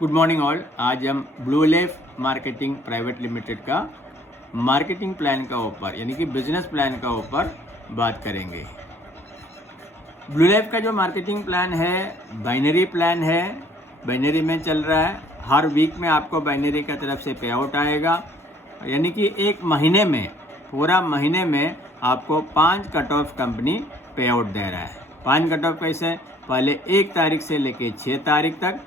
Good morning all. आज हम blue left marketing private limited का मार्केटिंग प्लान का ऊपर यानी कि बिजनेस प्लान का ऊपर बात करेंगे। ब्लू लेफ का जो मार्केटिंग प्लान है बाइनरी प्लान है, बाइनरी में चल रहा है। हर वीक में आपको बाइनरी की तरफ से पे आउट आएगा, यानी कि एक महीने में, पूरा महीने में आपको 5 कट ऑफ कंपनी पे आउट दे रहा है। 5 कट ऑफ कैसे? पहले 1 तारीख से लेके 6 तारीख तक,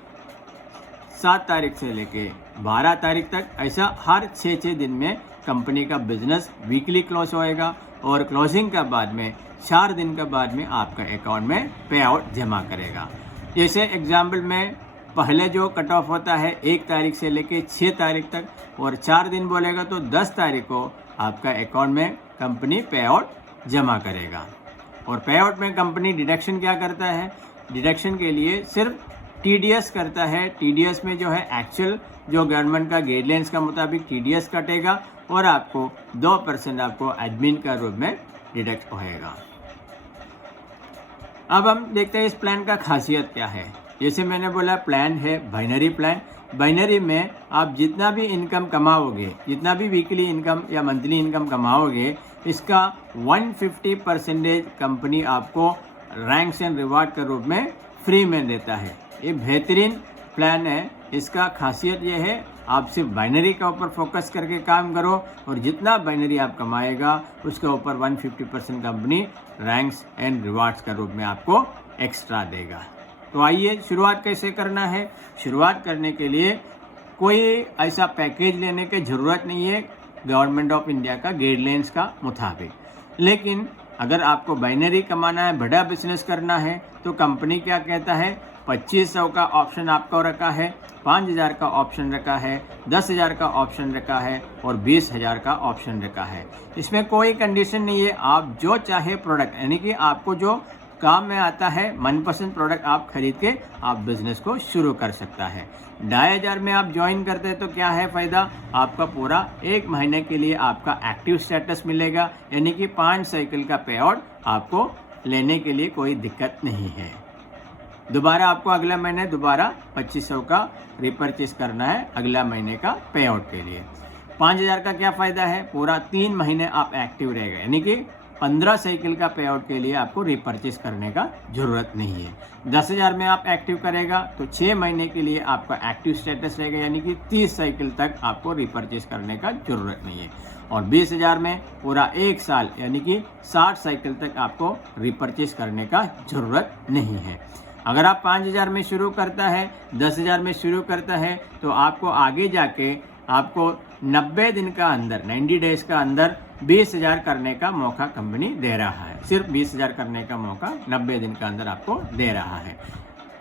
7 तारीख से लेके 12 तारीख तक, ऐसा हर 6 दिन में कंपनी का बिजनेस वीकली क्लोज होएगा और क्लोजिंग के बाद में 4 दिन के बाद में आपका अकाउंट में पे आउट जमा करेगा। जैसे एग्जाम्पल में पहले जो कट ऑफ होता है 1 तारीख से लेके 6 तारीख तक, और 4 दिन बोलेगा तो 10 तारीख को आपका अकाउंट में कंपनी पे आउट जमा करेगा। और पे आउट में कंपनी डिडक्शन क्या करता है? डिडक्शन के लिए सिर्फ टीडीएस करता है। टीडीएस में जो है एक्चुअल जो गवर्नमेंट का गाइडलाइंस का मुताबिक टीडीएस कटेगा और आपको 2% आपको एडमिन का रूप में डिडक्ट होएगा। अब हम देखते हैं इस प्लान का खासियत क्या है। जैसे मैंने बोला प्लान है बाइनरी प्लान। बाइनरी में आप जितना भी इनकम कमाओगे, जितना भी वीकली इनकम या मंथली इनकम कमाओगे, इसका 150% कंपनी आपको रैंक्स एंड रिवार्ड के रूप में फ्री में देता है। ये बेहतरीन प्लान है। इसका खासियत ये है आप सिर्फ बाइनरी के ऊपर फोकस करके काम करो और जितना बाइनरी आप कमाएगा उसके ऊपर 150% कंपनी रैंक्स एंड रिवार्ड्स के रूप में आपको एक्स्ट्रा देगा। तो आइए शुरुआत कैसे करना है। शुरुआत करने के लिए कोई ऐसा पैकेज लेने की ज़रूरत नहीं है गवर्नमेंट ऑफ इंडिया का गाइडलाइंस का मुताबिक। लेकिन अगर आपको बाइनरी कमाना है, बड़ा बिजनेस करना है, तो कंपनी क्या कहता है, 2500 का ऑप्शन आपको रखा है, 5000 का ऑप्शन रखा है, 10,000 का ऑप्शन रखा है और 20,000 का ऑप्शन रखा है। इसमें कोई कंडीशन नहीं है। आप जो चाहे प्रोडक्ट, यानी कि आपको जो काम में आता है मनपसंद प्रोडक्ट आप खरीद के आप बिजनेस को शुरू कर सकता है। 2,500 में आप ज्वाइन करते हैं तो क्या है फ़ायदा? आपका पूरा 1 महीने के लिए आपका एक्टिव स्टेटस मिलेगा, यानी कि 5 साइकिल का पे आउट आपको लेने के लिए कोई दिक्कत नहीं है। दोबारा आपको अगला महीने दोबारा 2500 का रिपर्चेस करना है अगला महीने का पे आउट के लिए। 5,000 का क्या फ़ायदा है? पूरा 3 महीने आप एक्टिव रहेगा, यानी कि 15 साइकिल का पे आउट के लिए आपको रिपर्चेस करने का ज़रूरत नहीं है। 10,000 में आप एक्टिव करेगा तो 6 महीने के लिए आपका एक्टिव स्टेटस रहेगा, यानी कि 30 साइकिल तक आपको रिपर्चेस करने का ज़रूरत नहीं है। और 20,000 में पूरा 1 साल, यानी कि 60 साइकिल तक आपको रिपर्चेस करने का ज़रूरत नहीं है। अगर आप 5,000 में शुरू करता है, 10,000 में शुरू करता है, तो आपको आगे जाके आपको 90 दिन का अंदर, 90 डेज का अंदर 20,000 करने का मौका कंपनी दे रहा है। सिर्फ 20,000 करने का मौका 90 दिन का अंदर आपको दे रहा है।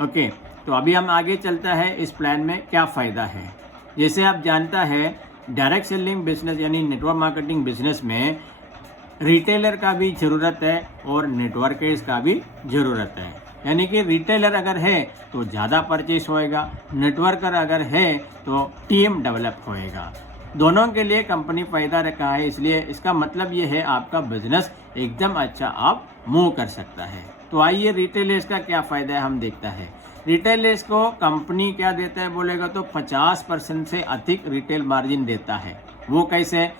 ओके, तो अभी हम आगे चलता है इस प्लान में क्या फ़ायदा है। जैसे आप जानता है डायरेक्ट सेलिंग बिजनेस यानी नेटवर्क मार्केटिंग बिजनेस में रिटेलर का भी ज़रूरत है और नेटवर्कर्स का भी ज़रूरत है। यानी कि रिटेलर अगर है तो ज़्यादा परचेस होएगा, नेटवर्कर अगर है तो टीम डेवलप होएगा। दोनों के लिए कंपनी फ़ायदा रखा है, इसलिए इसका मतलब ये है आपका बिजनेस एकदम अच्छा आप मूव कर सकता है। तो आइए रिटेलर्स का क्या फ़ायदा है हम देखता है। रिटेलर्स को कंपनी क्या देता है बोलेगा तो 50% से अधिक रिटेल मार्जिन देता है। वो कैसे?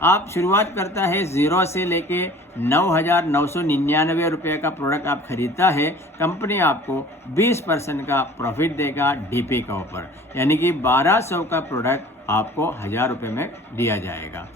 आप शुरुआत करता है 0 से लेके 9,999 रुपये का प्रोडक्ट आप खरीदता है, कंपनी आपको 20% का प्रॉफिट देगा डीपी के ऊपर, यानी कि 1,200 का प्रोडक्ट आपको 1,000 रुपये में दिया जाएगा।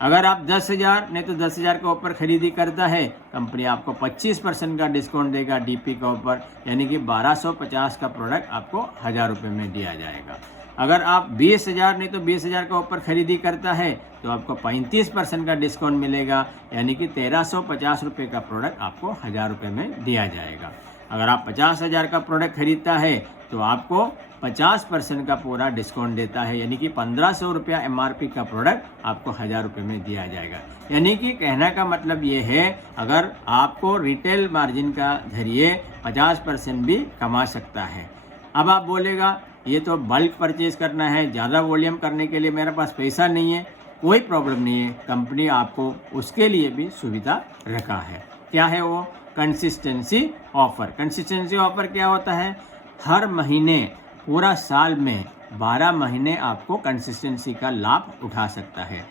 अगर आप 10,000 नहीं तो 10,000 के ऊपर खरीदी करता है, कंपनी आपको 25% का डिस्काउंट देगा डीपी के ऊपर, यानी कि 1,250 का प्रोडक्ट आपको 1,000 रुपये में दिया जाएगा। अगर आप 20,000 नहीं तो 20,000 का ऊपर खरीदी करता है तो आपको 35% का डिस्काउंट मिलेगा, यानी कि 1,350 रुपये का प्रोडक्ट आपको 1,000 रुपये में दिया जाएगा। अगर आप 50,000 का प्रोडक्ट खरीदता है तो आपको 50% का पूरा डिस्काउंट देता है, यानी कि 1,500 रुपया MRP का प्रोडक्ट आपको 1,000 रुपये में दिया जाएगा। यानी कि कहने का मतलब ये है अगर आपको रिटेल मार्जिन का जरिए 50% भी कमा सकता है। अब आप बोलेगा ये तो बल्क परचेज करना है, ज़्यादा वॉल्यूम करने के लिए मेरे पास पैसा नहीं है। कोई प्रॉब्लम नहीं है, कंपनी आपको उसके लिए भी सुविधा रखा है। क्या है वो? Consistency offer. कंसिस्टेंसी ऑफर क्या होता है? हर महीने पूरा साल में 12 महीने आपको कंसिस्टेंसी का लाभ उठा सकता है।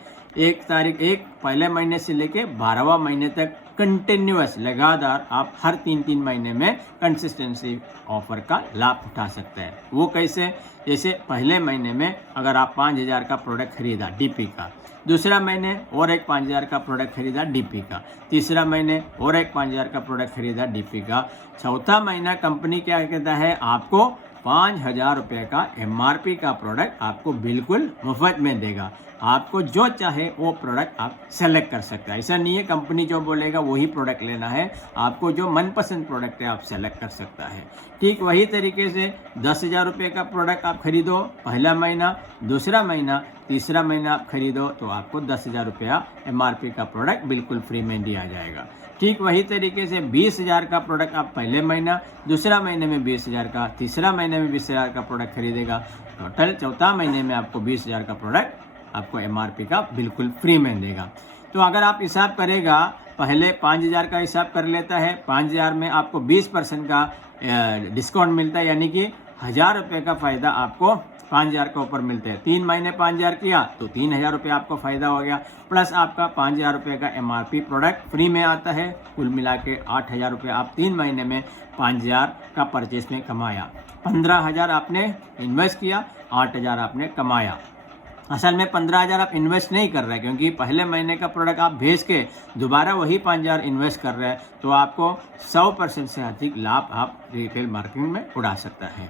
पहले महीने से लेके 12वां महीने तक कंटिन्यूअस लगातार आप हर 3-3 महीने में कंसिस्टेंसी ऑफर का लाभ उठा सकते हैं। वो कैसे? जैसे पहले महीने में अगर आप 5,000 का प्रोडक्ट खरीदा डीपी का, दूसरा महीने और एक 5,000 का प्रोडक्ट खरीदा डीपी का, तीसरा महीने और एक 5,000 का प्रोडक्ट खरीदा डीपी का, चौथा महीना कंपनी क्या कहता है, आपको 5,000 रुपये का MRP का प्रोडक्ट आपको बिल्कुल मुफ्त में देगा। आपको जो चाहे वो प्रोडक्ट आप सेलेक्ट कर सकते हैं। ऐसा नहीं है कंपनी जो बोलेगा वही प्रोडक्ट लेना है, आपको जो मनपसंद प्रोडक्ट है आप सेलेक्ट कर सकता है। ठीक वही तरीके से 10,000 रुपये का प्रोडक्ट आप खरीदो पहला महीना, दूसरा महीना, तीसरा महीना आप खरीदो तो आपको 10,000 रुपया MRP का प्रोडक्ट बिल्कुल फ्री में दिया जाएगा। ठीक वही तरीके से 20,000 का प्रोडक्ट आप पहले महीना, दूसरा महीने में 20,000 का, तीसरा महीने में 20,000 का प्रोडक्ट खरीदेगा, टोटल चौथा महीने में आपको 20,000 का प्रोडक्ट आपको MRP का बिल्कुल फ्री में देगा। तो अगर आप हिसाब करेगा, पहले 5,000 का हिसाब कर लेता है, 5,000 में आपको 20% का डिस्काउंट मिलता है, यानी कि 1,000 रुपये का फ़ायदा आपको 5,000 के ऊपर मिलते हैं। 3 महीने 5,000 किया तो 3,000 रुपये आपको फ़ायदा हो गया, प्लस आपका 5,000 रुपये का MRP प्रोडक्ट फ्री में आता है। कुल मिला के 8,000 रुपये आप 3 महीने में 5,000 का परचेस में कमाया। 15,000 आपने इन्वेस्ट किया, 8,000 आपने कमाया। असल में 15,000 आप इन्वेस्ट नहीं कर रहे हैं, क्योंकि पहले महीने का प्रोडक्ट आप भेज के दोबारा वही 5,000 इन्वेस्ट कर रहे हैं, तो आपको 100% से अधिक लाभ आप रिटेल मार्केटिंग में उड़ा सकता है।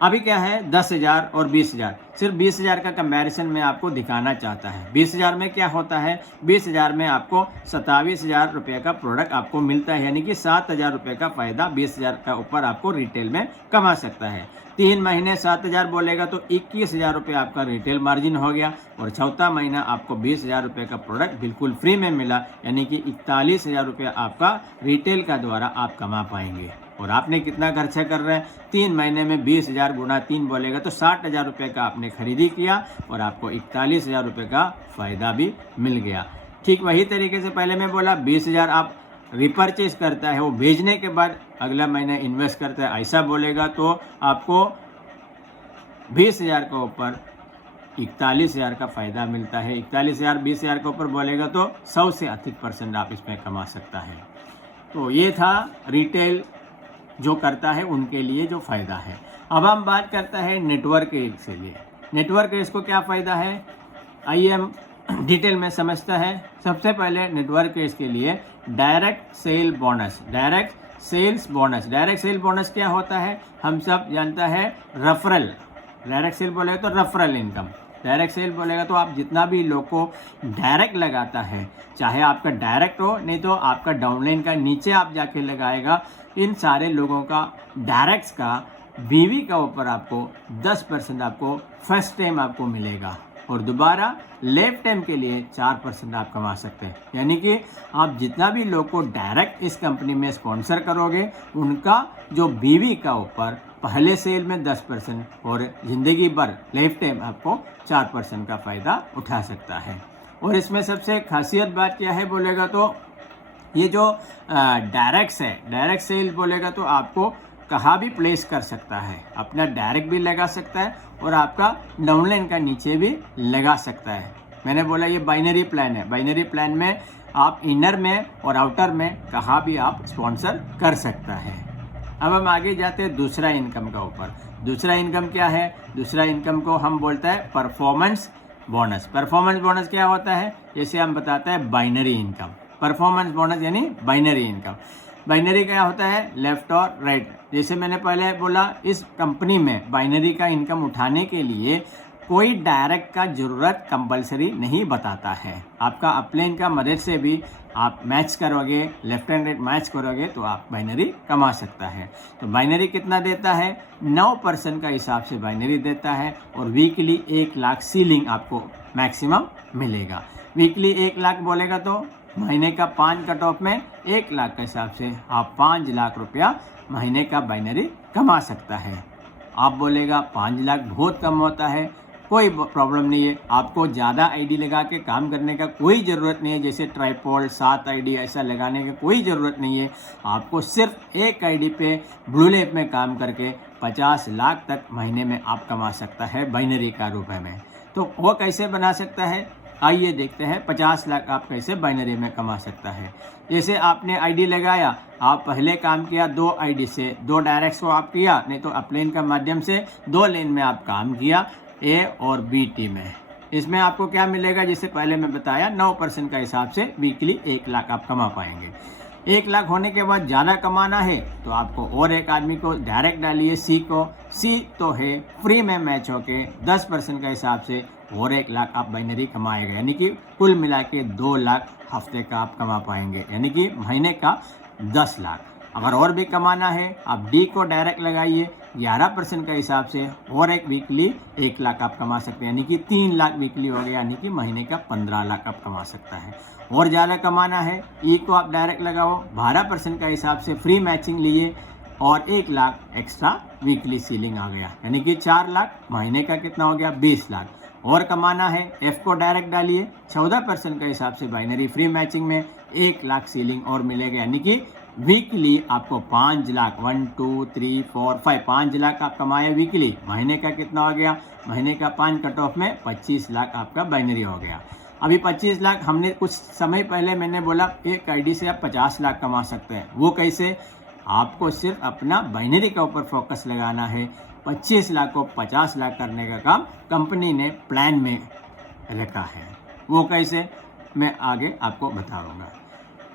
अभी क्या है, 10,000 और 20,000, सिर्फ 20,000 का कंपैरिजन में आपको दिखाना चाहता है। 20,000 में क्या होता है, 20,000 में आपको 27,000 रुपये का प्रोडक्ट आपको मिलता है, यानी कि 7,000 रुपये का फ़ायदा 20,000 का ऊपर आपको रिटेल में कमा सकता है। 3 महीने 7,000 बोलेगा तो 21,000 रुपये आपका रिटेल मार्जिन हो गया, और चौथा महीना आपको 20,000 रुपये का प्रोडक्ट बिल्कुल फ्री में मिला, यानी कि 41,000 रुपये आपका रिटेल का द्वारा आप कमा पाएंगे। और आपने कितना खर्चा कर रहे हैं, 3 महीने में 20,000 गुणा 3 बोलेगा तो 60,000 रुपये का आपने खरीदी किया, और आपको 41,000 रुपये का फ़ायदा भी मिल गया। ठीक वही तरीके से पहले मैं बोला 20,000 आप रिपर्चेज करता है, वो भेजने के बाद अगला महीना इन्वेस्ट करता है, ऐसा बोलेगा तो आपको 20,000 के ऊपर 41,000 का फ़ायदा मिलता है। 41,000 20,000 के ऊपर बोलेगा तो 100 से अधिक % आप इसमें कमा सकता है। तो ये था रिटेल जो करता है उनके लिए जो फ़ायदा है। अब हम बात करते हैं नेटवर्क के लिए। नेटवर्क इसको क्या फ़ायदा है, आइए हम डिटेल में समझता है। सबसे पहले नेटवर्क के लिए direct sale bonus, direct sales bonus क्या होता है, हम सब जानता है, रेफरल। डायरेक्ट सेल बोलेगा तो रेफरल इनकम, डायरेक्ट सेल बोलेगा तो आप जितना भी लोग को डायरेक्ट लगाता है, चाहे आपका डायरेक्ट हो नहीं तो आपका डाउनलाइन का नीचे आप जाके लगाएगा, इन सारे लोगों का डायरेक्ट्स का बीवी का ऊपर आपको 10% आपको फर्स्ट टाइम आपको मिलेगा, और दोबारा लेफ्ट टाइम के लिए 4% आप कमा सकते हैं। यानी कि आप जितना भी लोग को डायरेक्ट इस कंपनी में स्पॉन्सर करोगे, उनका जो बीवी का ऊपर पहले सेल में 10% और ज़िंदगी भर लेफ्ट टाइम आपको 4% का फ़ायदा उठा सकता है। और इसमें सबसे खासियत बात क्या है बोलेगा तो ये जो डायरेक्ट सेल बोलेगा तो आपको कहाँ भी प्लेस कर सकता है, अपना डायरेक्ट भी लगा सकता है और आपका डाउनलाइन का नीचे भी लगा सकता है। मैंने बोला ये बाइनरी प्लान है, बाइनरी प्लान में आप इनर में और आउटर में कहाँ भी आप स्पॉन्सर कर सकता है। अब हम आगे जाते हैं दूसरा इनकम का ऊपर। दूसरा इनकम क्या है, दूसरा इनकम को हम बोलते हैं परफॉर्मेंस बोनस। परफॉर्मेंस बोनस क्या होता है, जैसे हम बताते हैं बाइनरी इनकम। परफॉर्मेंस बोनस यानी बाइनरी इनकम। बाइनरी क्या होता है, लेफ्ट और राइट। जैसे मैंने पहले बोला, इस कंपनी में बाइनरी का इनकम उठाने के लिए कोई डायरेक्ट का ज़रूरत कंपलसरी नहीं बताता है। आपका अपलाइन का मदद से भी आप मैच करोगे, लेफ्ट एंड राइट मैच करोगे तो आप बाइनरी कमा सकता है। तो बाइनरी कितना देता है, 9% का हिसाब से बाइनरी देता है, और वीकली 1 लाख सीलिंग आपको मैक्सिमम मिलेगा। वीकली 1 लाख बोलेगा तो महीने का 5 कट ऑफ में 1 लाख के हिसाब से आप 5 लाख रुपया महीने का बाइनरी कमा सकता है। आप बोलेगा 5 लाख बहुत कम होता है, कोई प्रॉब्लम नहीं है। आपको ज़्यादा आईडी लगा के काम करने का कोई ज़रूरत नहीं है, जैसे ट्राइपॉड 7 आईडी ऐसा लगाने की कोई ज़रूरत नहीं है। आपको सिर्फ एक आईडी पे ब्लू लैब में काम करके 50 लाख तक महीने में आप कमा सकता है बाइनरी का रुपए में। तो वो कैसे बना सकता है, आइए देखते हैं 50 लाख आप कैसे बाइनरी में कमा सकता है। जैसे आपने आईडी लगाया, आप पहले काम किया 2 आईडी से, 2 डायरेक्ट को आप किया, नहीं तो अपलाइन के माध्यम से 2 लेन में आप काम किया ए और बी टी में। इसमें आपको क्या मिलेगा, जैसे पहले मैं बताया 9% का हिसाब से वीकली 1 लाख आप कमा पाएंगे। 1 लाख होने के बाद ज़्यादा कमाना है तो आपको और एक आदमी को डायरेक्ट डालिए सी को। सी तो है फ्री में मैच होके 10% का हिसाब से और 1 लाख आप बाइनरी कमाएगा, यानी कि कुल मिला के 2 लाख हफ्ते का आप कमा पाएंगे, यानी कि महीने का 10 लाख। अगर और भी कमाना है आप डी को डायरेक्ट लगाइए 11% का हिसाब से और एक वीकली 1 लाख आप कमा सकते हैं, यानी कि 3 लाख वीकली हो गया, यानी कि महीने का 15 लाख आप कमा सकता है। और ज़्यादा कमाना है ई को आप डायरेक्ट लगाओ 12% का हिसाब से फ्री मैचिंग लिए और 1 लाख एक्स्ट्रा वीकली सीलिंग आ गया, यानी कि 4 लाख, महीने का कितना हो गया 20 लाख। और कमाना है एफ को डायरेक्ट डालिए 14% का हिसाब से बाइनरी फ्री मैचिंग में 1 लाख सीलिंग और मिलेगा, यानी कि वीकली आपको 5 लाख 1 2 3 4 5 5 लाख आप कमाए वीकली। महीने का कितना हो गया, महीने का 5 कट ऑफ में 25 लाख आपका बाइनरी हो गया। अभी 25 लाख हमने कुछ समय पहले मैंने बोला एक आईडी से आप 50 लाख कमा सकते हैं। वो कैसे, आपको सिर्फ अपना बाइनरी के ऊपर फोकस लगाना है। 25 लाख को 50 लाख करने का काम कंपनी ने प्लान में रखा है। वो कैसे, मैं आगे आपको बताऊंगा।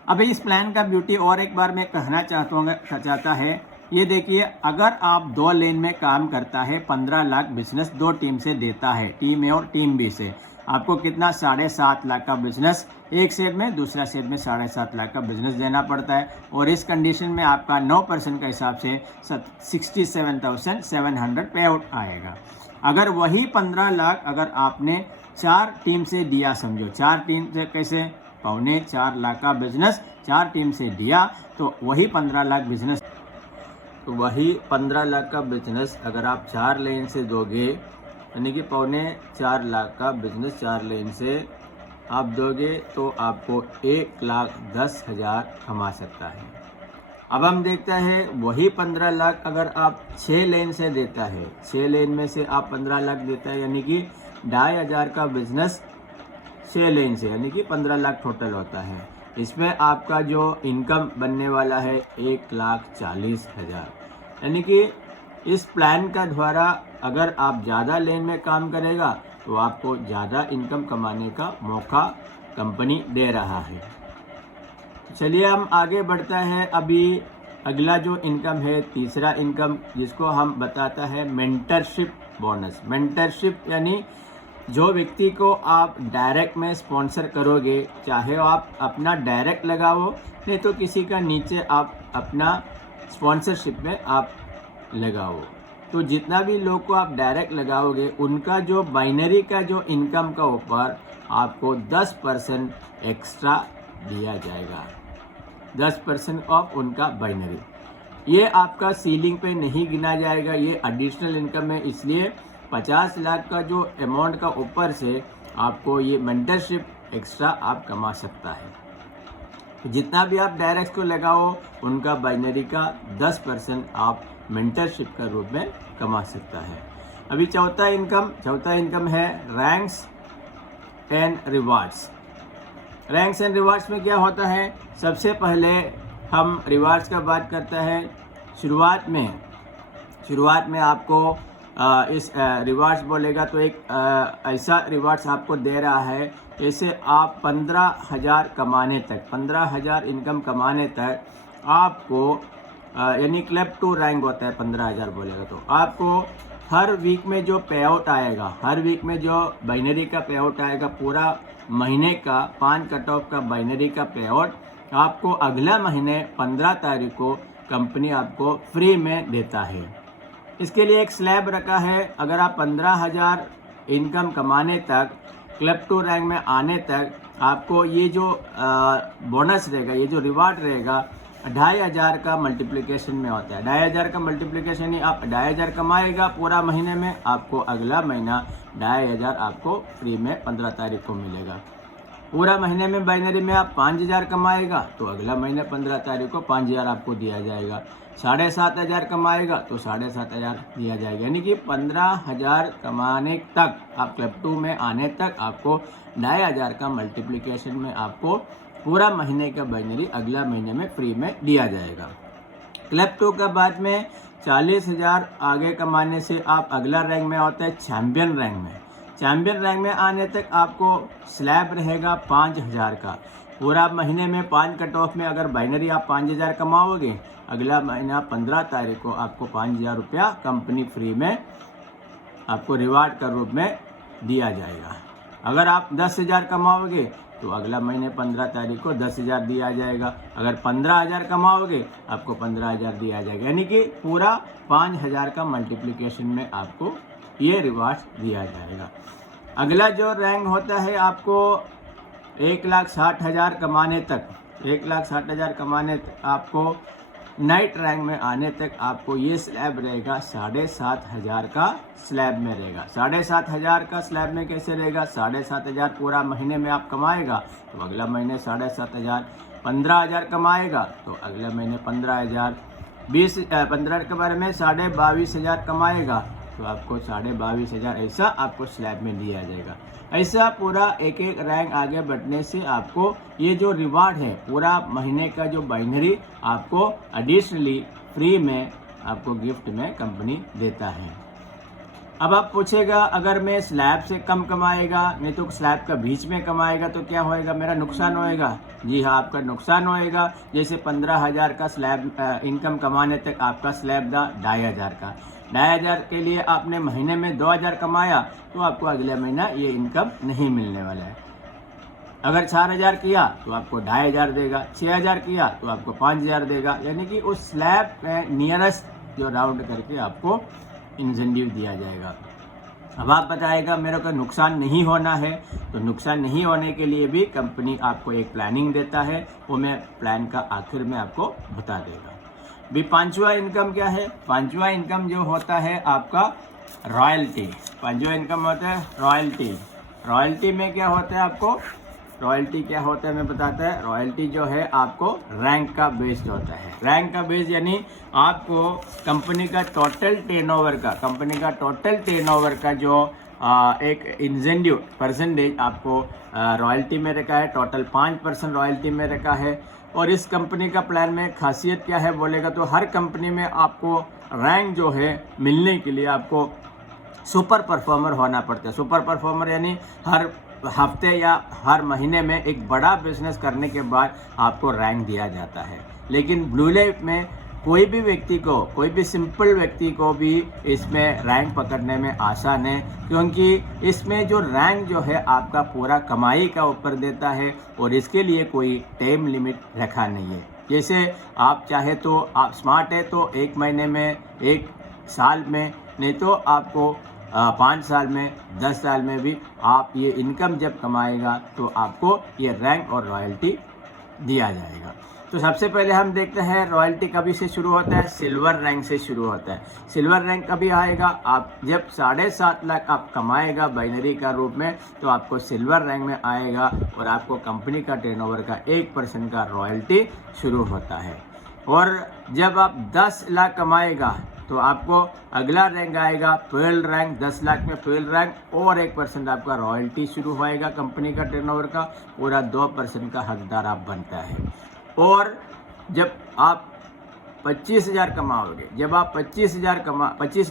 अभी इस प्लान का ब्यूटी और एक बार मैं कहना चाहता है, ये देखिए, अगर आप 2 लेन में काम करता है 15 लाख बिजनेस 2 टीम से देता है, टीम ए और टीम बी से, आपको कितना 7.5 लाख का बिजनेस एक सेट में, दूसरा सेट में 7.5 लाख का बिजनेस देना पड़ता है। और इस कंडीशन में आपका 9% का हिसाब से 67,700 पे आउट आएगा। अगर वही 15 लाख अगर आपने 4 टीम से दिया, समझो 4 टीम से कैसे, 3.25 लाख का बिजनेस 4 टीम से दिया, तो वही 15 लाख बिजनेस, तो वही 15 लाख का बिजनेस अगर आप 4 लेन से दोगे, यानी कि 3.25 लाख का बिजनेस 4 लेन से आप दोगे, तो आपको 1,10,000 कमा सकता है। अब हम देखते हैं वही 15 लाख अगर आप 6 लेन से देता है, 6 लेन में से आप 15 लाख देता है, यानी कि 2,500 का बिजनेस 6 लेन से, यानी कि 15 लाख टोटल होता है। इसमें आपका जो इनकम बनने वाला है 1,40,000, यानी कि इस प्लान का द्वारा अगर आप ज़्यादा लेन में काम करेगा तो आपको ज़्यादा इनकम कमाने का मौका कंपनी दे रहा है। चलिए हम आगे बढ़ते हैं। अभी अगला जो इनकम है, तीसरा इनकम, जिसको हम बताता है मेंटरशिप बोनस। मेंटरशिप यानी जो व्यक्ति को आप डायरेक्ट में स्पॉन्सर करोगे, चाहे आप अपना डायरेक्ट लगाओ, नहीं तो किसी का नीचे आप अपना स्पॉन्सरशिप में आप लगाओ, तो जितना भी लोग को आप डायरेक्ट लगाओगे उनका जो बाइनरी का जो इनकम का ऊपर आपको 10% एक्स्ट्रा दिया जाएगा, 10% ऑफ उनका बाइनरी। ये आपका सीलिंग पे नहीं गिना जाएगा, ये एडिशनल इनकम है, इसलिए 50 लाख का जो अमाउंट का ऊपर से आपको ये मेंटरशिप एक्स्ट्रा आप कमा सकता है। जितना भी आप डायरेक्ट को लगाओ उनका बाइनरी का 10% आप मेंटरशिप का रूप में कमा सकता है। अभी चौथा इनकम है ranks and rewards. Ranks and rewards में क्या होता है, सबसे पहले हम रिवार्ड्स का बात करते हैं। शुरुआत में आपको इस रिवार्ड्स बोलेगा तो एक ऐसा रिवार्ड्स आपको दे रहा है, जैसे आप 15,000 कमाने तक, 15,000 इनकम कमाने तक आपको यानी क्लब टू रैंक होता है, 15,000 बोलेगा तो आपको हर वीक में जो पे आउट आएगा, हर वीक में जो बाइनरी का पे आउट आएगा, पूरा महीने का 5 कट ऑफ का बाइनरी का पे आउट आपको अगला महीने 15 तारीख को कंपनी आपको फ्री में देता है। इसके लिए एक स्लैब रखा है, अगर आप 15,000 इनकम कमाने तक, क्लब टू रैंक में आने तक आपको ये जो बोनस रहेगा, ये जो रिवार्ड रहेगा, 2,500 का मल्टीप्लिकेशन में होता है। 2,500 का मल्टीप्लिकेशन ही आप 2,500 कमाएगा पूरा महीने में, आपको अगला महीना 2,500 आपको फ्री में 15 तारीख को मिलेगा। पूरा महीने में बाइनरी में आप 5,000 कमाएगा तो अगला महीने 15 तारीख को 5,000 आपको दिया जाएगा। 7,500 कमाएगा तो 7,500 दिया जाएगा। यानी कि 15,000 कमाने तक, आप क्लब 2 में आने तक आपको 2,500 का मल्टीप्लिकेशन में आपको पूरा महीने का बाइनरी अगला महीने में फ्री में दिया जाएगा। क्लब 2 के बाद में 40,000 आगे कमाने से आप अगला रैंक में होता है चैम्पियन रैंक में। चैम्पियन रैंक में आने तक आपको स्लैब रहेगा 5,000 का। पूरा महीने में 5 कट ऑफ में अगर बाइनरी आप 5,000 कमाओगे, अगला महीना 15 तारीख को आपको 5,000 रुपया कंपनी फ्री में आपको रिवार्ड के रूप में दिया जाएगा। अगर आप 10,000 कमाओगे तो अगला महीने 15 तारीख को 10,000 दिया जाएगा। अगर 15,000 कमाओगे आपको 15,000 दिया जाएगा। यानी कि पूरा 5,000 का मल्टीप्लिकेशन में आपको ये रिवार्ड दिया जाएगा। अगला जो रैंक होता है आपको 1,60,000 कमाने तक, 1,60,000 कमाने तक आपको नाइट रैंक में आने तक आपको ये स्लैब रहेगा 7,500 का स्लैब में रहेगा। 7,500 का स्लैब में कैसे रहेगा? 7,500 पूरा महीने में आप कमाएगा तो अगला महीने 7,500, 15,000 कमाएगा तो अगले महीने 15,000, 15 के बारे में 22,500 कमाएगा तो आपको 22,500 ऐसा आपको स्लैब में दिया जाएगा। ऐसा पूरा एक एक रैंक आगे बढ़ने से आपको ये जो रिवार्ड है पूरा महीने का जो बाइनरी आपको एडिशनली फ्री में आपको गिफ्ट में कंपनी देता है। अब आप पूछेगा अगर मैं स्लैब से कम कमाएगा, नहीं तो स्लैब का बीच में कमाएगा तो क्या होएगा, मेरा नुकसान होएगा? जी हाँ, आपका नुकसान होएगा। जैसे 15,000 का स्लैब इनकम कमाने तक आपका स्लैब था 2,500 का, 2,500 के लिए आपने महीने में 2,000 कमाया तो आपको अगले महीना ये इनकम नहीं मिलने वाला है। अगर 4,000 किया तो आपको 2,500 देगा, 6,000 किया तो आपको 5,000 देगा। यानी कि उस स्लैब में नियरेस्ट जो राउंड करके आपको इंसेंटिव दिया जाएगा। अब आप बताएगा मेरे को नुकसान नहीं होना है, तो नुकसान नहीं होने के लिए भी कंपनी आपको एक प्लानिंग देता है, वो मैं प्लान का आखिर में आपको बता देगा। भी 5वां इनकम क्या है? 5वां इनकम जो होता है आपका रॉयल्टी। 5वां इनकम होता है रॉयल्टी। रॉयल्टी में क्या होता है आपको? रॉयल्टी क्या होता है मैं बताता है। रॉयल्टी जो है आपको रैंक का बेस्ड होता है। रैंक का बेस्ड यानी आपको कंपनी का टोटल टर्नओवर का, कंपनी का टोटल टर्नओवर का जो एक इंसेंटिव परसेंटेज आपको रॉयल्टी में रखा है। टोटल 5% रॉयल्टी में रखा है। और इस कंपनी का प्लान में खासियत क्या है बोलेगा तो हर कंपनी में आपको रैंक जो है मिलने के लिए आपको सुपर परफॉर्मर होना पड़ता है। सुपर परफॉर्मर यानी हर हफ्ते या हर महीने में एक बड़ा बिजनेस करने के बाद आपको रैंक दिया जाता है। लेकिन ब्लू लाइफ में कोई भी व्यक्ति को, कोई भी सिंपल व्यक्ति को भी इसमें रैंक पकड़ने में आसान है, क्योंकि इसमें जो रैंक जो है आपका पूरा कमाई का ऊपर देता है और इसके लिए कोई टाइम लिमिट रखा नहीं है। जैसे आप चाहे तो आप स्मार्ट है तो 1 महीने में, 1 साल में, नहीं तो आपको 5 साल में, 10 साल में भी आप ये इनकम जब कमाएगा तो आपको ये रैंक और रॉयल्टी दिया जाएगा। तो सबसे पहले हम देखते हैं रॉयल्टी कभी से शुरू होता है? सिल्वर रैंक से शुरू होता है। सिल्वर रैंक कभी आएगा? आप जब 7.5 लाख आप कमाएगा बाइनरी का रूप में तो आपको सिल्वर रैंक में आएगा और आपको कंपनी का टर्नओवर का 1% का रॉयल्टी शुरू होता है। और जब आप 10 लाख कमाएगा तो आपको अगला रैंक आएगा पर्ल रैंक। 10 लाख में पर्ल रैंक और 1% आपका रॉयल्टी शुरू होएगा। कंपनी का टर्नओवर का पूरा 2% का हकदार आप बनता है। और जब आप 25,000 कमाओगे, जब आप 25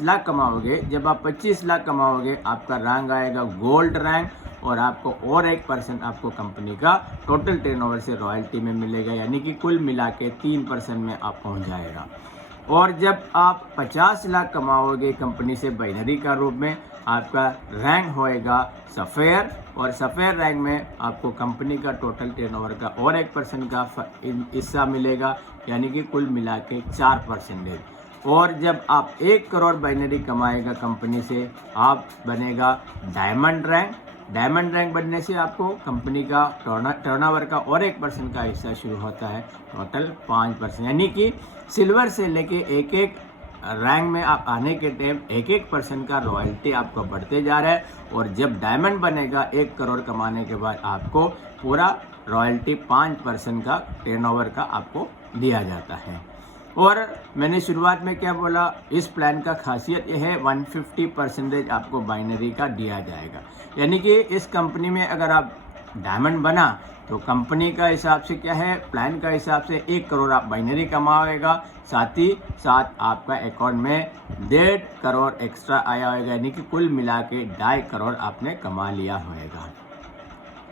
लाख कमाओगे, जब आप 25 लाख कमाओगे आपका रैंक आएगा गोल्ड रैंक और आपको और 1% आपको कंपनी का टोटल टर्नओवर से रॉयल्टी में मिलेगा। यानी कि कुल मिला के 3% में आप पहुंच जाएगा। और जब आप 50 लाख कमाओगे कंपनी से बाइनरी का रूप में आपका रैंक होएगा सफ़ेयर, और सफ़ेयर रैंक में आपको कंपनी का टोटल टर्नओवर का और 1% का हिस्सा मिलेगा। यानी कि कुल मिला के 4%। और जब आप 1 करोड़ बाइनरी कमाएगा कंपनी से आप बनेगा डायमंड रैंक, डायमंड रैंक बनने से आपको कंपनी का टर्नओवर का और 1% का हिस्सा शुरू होता है, टोटल 5%, यानी कि सिल्वर से लेके एक एक रैंक में आप आने के टाइम 1% का रॉयल्टी आपको बढ़ते जा रहा है। और जब डायमंड बनेगा 1 करोड़ कमाने के बाद आपको पूरा रॉयल्टी 5% का टर्नओवर का आपको दिया जाता है। और मैंने शुरुआत में क्या बोला, इस प्लान का खासियत यह है 150% आपको बाइनरी का दिया जाएगा, यानी कि इस कंपनी में अगर आप डायमंड बना तो कंपनी का हिसाब से क्या है, प्लान का हिसाब से 1 करोड़ आप बाइनरी कमाएगा, साथ ही साथ आपका अकाउंट में 1.5 करोड़ एक्स्ट्रा आया होगा, यानी कि कुल मिला के 2.5 करोड़ आपने कमा लिया होगा।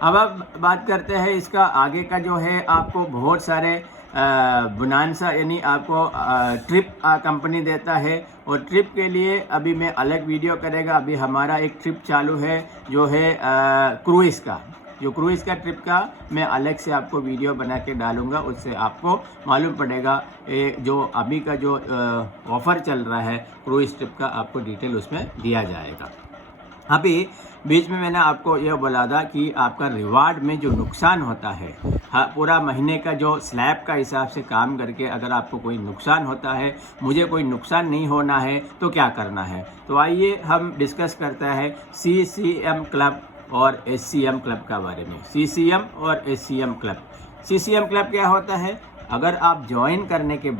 अब आप बात करते हैं इसका आगे का जो है, आपको बहुत सारे बोनांसा यानी आपको ट्रिप कंपनी देता है, और ट्रिप के लिए अभी मैं अलग वीडियो करेगा। अभी हमारा एक ट्रिप चालू है जो है क्रूइज़ का, जो क्रूइज़ का ट्रिप का मैं अलग से आपको वीडियो बना के डालूंगा, उससे आपको मालूम पड़ेगा जो अभी का जो ऑफ़र चल रहा है क्रूइज़ ट्रिप का, आपको डिटेल उसमें दिया जाएगा। अभी बीच में मैंने आपको यह बोला था कि आपका रिवार्ड में जो नुकसान होता है, पूरा महीने का जो स्लैब का हिसाब से काम करके अगर आपको कोई नुकसान होता है, मुझे कोई नुकसान नहीं होना है तो क्या करना है। तो आइए हम डिस्कस करते हैं CCM क्लब और SCM क्लब का बारे में। CCM और SCM क्लब। CCM क्लब क्या होता है, अगर आप ज्वाइन करने के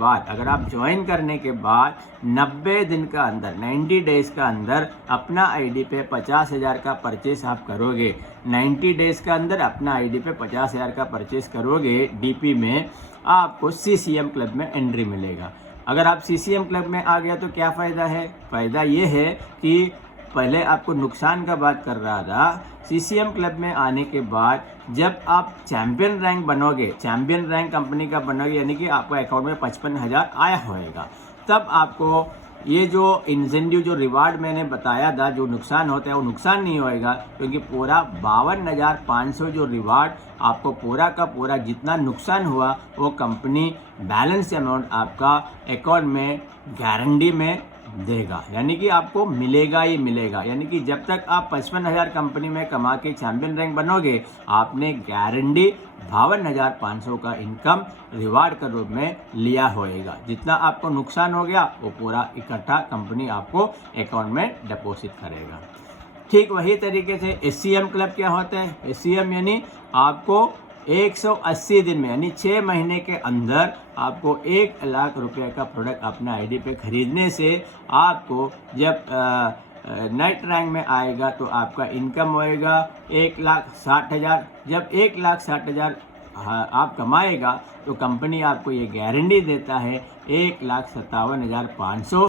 बाद 90 दिन का अंदर 90 डेज़ का अंदर अपना आईडी पे 50,000 का परचेस आप करोगे, 90 डेज़ का अंदर अपना आईडी पे 50,000 का परचेस करोगे DP में, आपको CCM क्लब में एंट्री मिलेगा। अगर आप CCM क्लब में आ गया तो क्या फ़ायदा है, फ़ायदा ये है कि पहले आपको नुकसान का बात कर रहा था, CCM क्लब में आने के बाद जब आप चैम्पियन रैंक बनोगे, चैम्पियन रैंक कंपनी का बनोगे, यानी कि आपको अकाउंट में 55,000 आया होएगा, तब आपको ये जो इंसेंटिव जो रिवार्ड मैंने बताया था, जो नुकसान होता है वो नुकसान नहीं होएगा, क्योंकि पूरा 52,500 जो रिवार्ड आपको पूरा का पूरा जितना नुकसान हुआ वो कंपनी बैलेंस अमाउंट आपका अकाउंट में गारंटी में देगा, यानी कि आपको मिलेगा ही मिलेगा। यानी कि जब तक आप 55,000 कंपनी में कमा के चैम्पियन रैंक बनोगे, आपने गारंटी 52,500 का इनकम रिवार्ड के रूप में लिया होएगा। जितना आपको नुकसान हो गया वो पूरा इकट्ठा कंपनी आपको अकाउंट में डिपॉजिट करेगा। ठीक वही तरीके से SCM क्लब क्या होता है, SCM यानी आपको 180 दिन में, यानी 6 महीने के अंदर आपको 1 लाख रुपए का प्रोडक्ट अपना आईडी पे खरीदने से आपको जब नेट रैंक में आएगा तो आपका इनकम होएगा 1,60,000। जब 1,60,000 आप कमाएगा तो कंपनी आपको ये गारंटी देता है 1,57,500